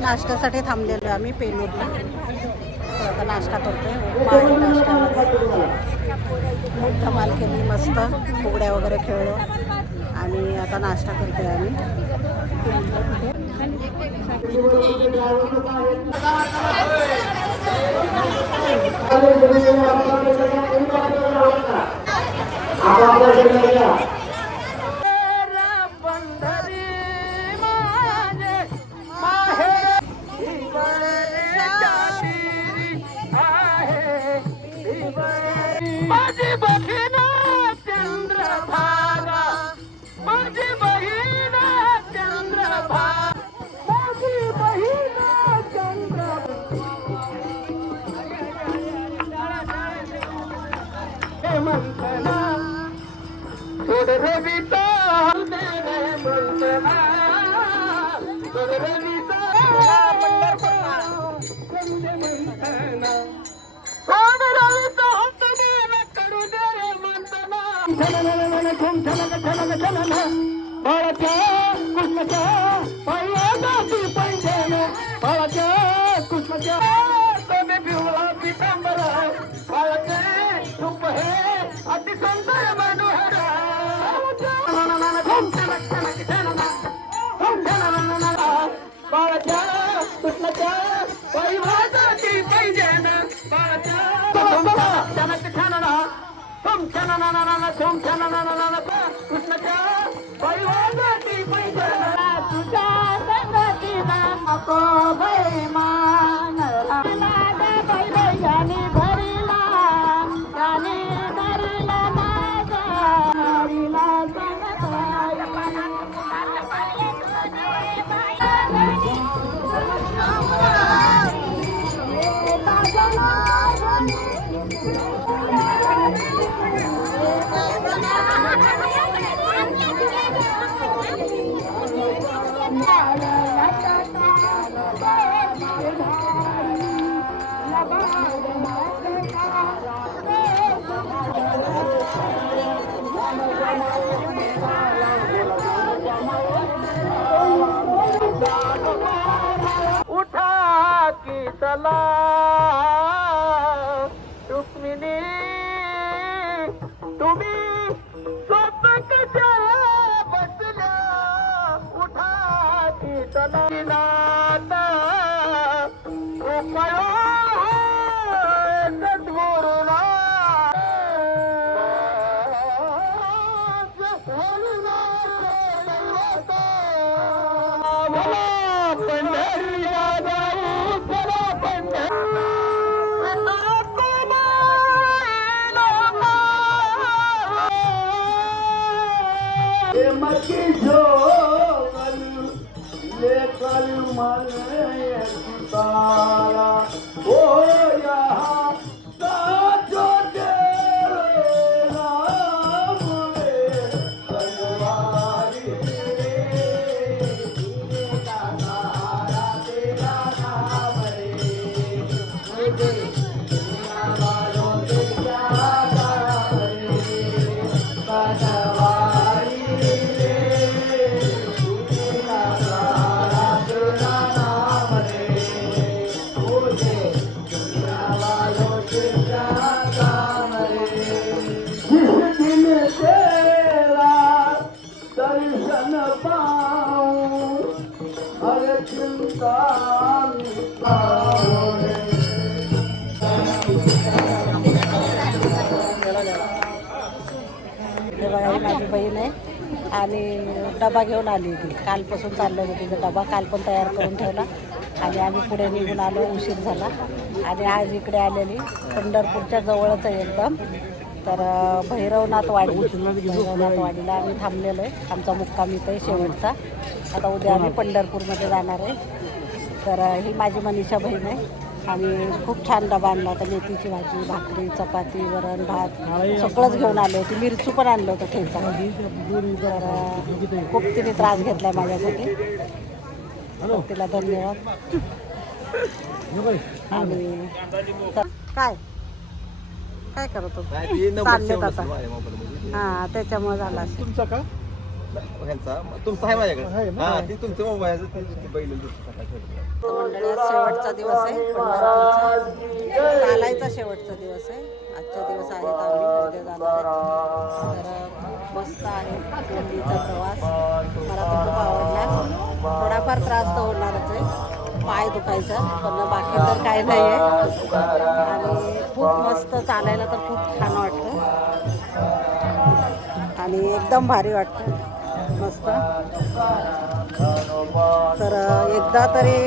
नाश्त्यासाठी थांबलेलो आम्ही पेनूरला. आता नाश्ता करतोय. उपमा आहे नाश्त्यामध्ये. धमाल केली मस्त. फुगड्या वगैरे खेळलो आणि आता नाश्ता करतोय आम्ही. माझी बहीण आहे आणि डबा घेऊन आली होती. कालपासून चाललं होतं तिचा डबा. काल पण तयार करून ठेवला आणि आम्ही पुढे निघून आलो. उशीर झाला आणि आज इकडे आलेली. पंढरपूरच्या जवळच आहे एकदम. तर भैरवनाथ वाडीला आम्ही थांबलेलो आहे. आमचा मुक्काम इथं आहे शेवटचा. आता उद्या आम्ही पंढरपूरमध्ये जाणार आहे. तर ही माझी मनीषा बहीण आहे. आम्ही खूप छान डबा आणला होता. मेथीची भाजी, भाकरी, चपाती, वरण, भात सगळंच घेऊन आले होते. मिरचू पण आणलं होतं ठेचा. तर खूप तिने त्रास घेतला आहे माझ्यासाठी. तिला धन्यवाद. आणि काय काय करत होतो चाललेत आता. हां त्याच्यामुळे झाला असेल. तुमचा का तुमचा आहे माझ्याकडे. हा ती तुमचं मोबाईल मंडळी आज शेवटचा दिवस आहे पंढरपूरचा. चालायचा शेवटचा दिवस आहे. आजचा दिवस आहेत आम्ही उद्या जाणार आहे. तर मस्त आहे दिल्लीचा प्रवास. मला तर खूप आवडला. थोडाफार त्रास तर होणारच आहे. पाय दुखायचा पण बाकी तर काही नाही आहे. आणि खूप मस्त चालायला तर खूप छान वाटतं आणि एकदम भारी वाटतं मस्त. तर एकदा तरी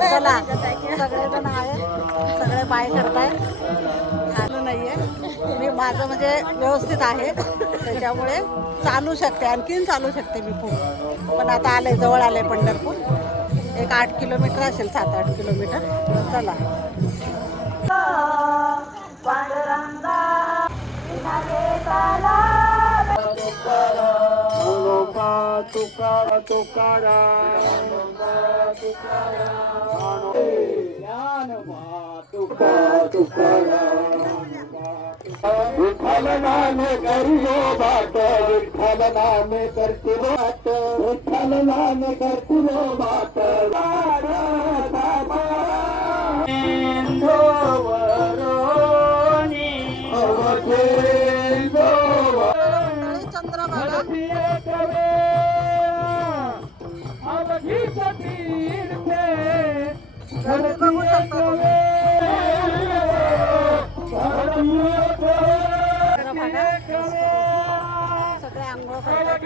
चला सगळेजण आहेत. सगळे बाय करताय. चालू नाही आहे मी. माझं म्हणजे व्यवस्थित आहे त्याच्यामुळे चालू शकते. आणखीन चालू शकते मी खूप. पण आता आले जवळ आले पंढरपूर. एक 8 किलोमीटर असेल 7-8 किलोमीटर. चला विठ्ठल नाम करियो बाट, विठ्ठल नाम करतिरो बाट, विठ्ठल नाम करतिरो बाट. बघू शकता सगळे आंघोळ करतात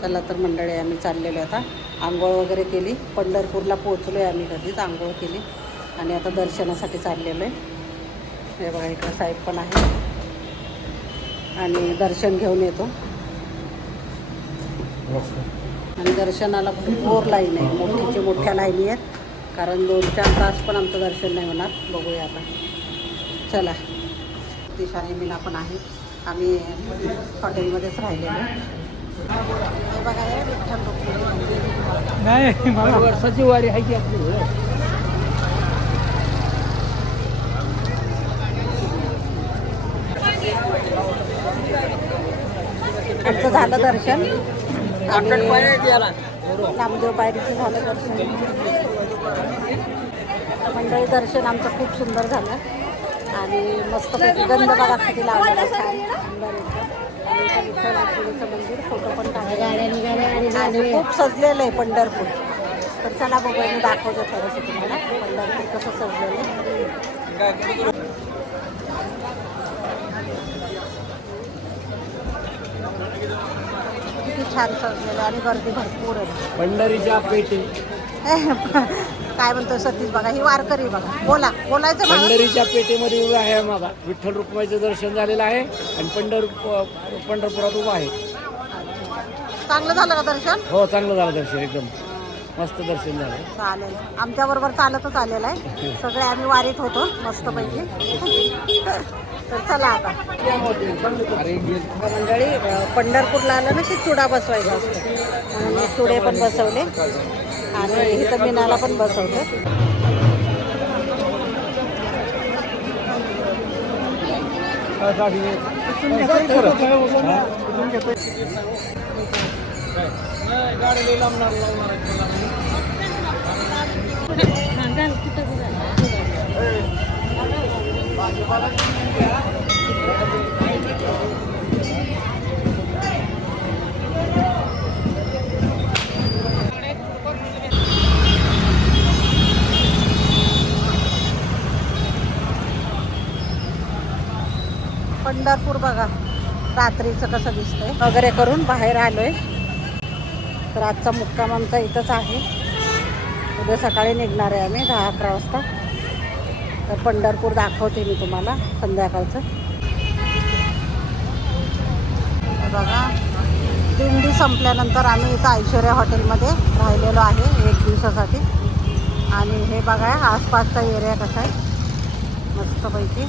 चला तर मंडळी आम्ही चाललेलो आता. आंघोळ वगैरे केली. पंढरपूरला पोहोचलो आहे आम्ही. कधीच आंघोळ केली आणि आता दर्शनासाठी चाललेलो आहे. हे बघा इकडं साहेब पण आहे आणि दर्शन घेऊन येतो. आणि दर्शनाला भरपूर लाईन आहे. मोठीच्या मोठ्या लाईनी आहेत. कारण 2-4 तास पण आमचं दर्शन नाही होणार. बघूया आता. चला दिशाने मीना पण आहे. आम्ही हॉटेलमध्येच राहिलेलो. हे बघा हे विठ्ठल रुक्मिणी नाही मला वर्षाची वारी आहे की आपली. आमचं झालं दर्शन. नामदेव पायरीचं झालं दर्शन. मंडळी दर्शन आमचं खूप सुंदर झालं आणि मस्तपैकी गंध बघा किती लावलेला छान सुंदर एकदम. आणि इथं विठ्ठल रुक्मिणीचं मंदिर फोटो पण काढले आणि खूप सजलेलं आहे पंढरपूर. तर चला बघूया मी दाखवतो थोडंसं तुम्हाला पंढरपूर कसं सजलेलं आहे. किती छान सजलेलं आणि गर्दी भरपूर आहे. पंढरीच्या पेटी काय म्हणतो सतीश बघा ही वारकरी बघा. बोलायचं पंढरीच्या पेटेमध्ये उभा आहे. माझा विठ्ठल रुक्माईचं दर्शन झालेलं आहे आणि पंढरपुरात उभा आहे. चांगलं झालं का दर्शन? हो चांगलं झालं दर्शन. एकदम मस्त दर्शन झालं. चालेल. आमच्याबरोबर चालतच आलेलं आहे. सगळे आम्ही वारीत होतो मस्तपैकी. तर चला आता मंडळी पंढरपूरला आलं ना की चुडा बसवायचा असतो म्हणून मी चुडे पण बसवले आणि इथं मीनाला पण बसवलं. पंढरपूर बघा रात्रीचं कसं दिसतंय वगैरे करून बाहेर आलोय. तर आजचा मुक्काम आमचा इथंच आहे. उद्या सकाळी निघणार आहे आम्ही 10-11 वाजता. तर पंढरपूर दाखवते मी तुम्हाला संध्याकाळचं. बघा दिंडी संपल्यानंतर आम्ही इथं ऐश्वर्या हॉटेलमध्ये राहिलेलो आहे 1 दिवसासाठी. आणि हे बघा आसपासचा एरिया कसा आहे मस्तपैकी.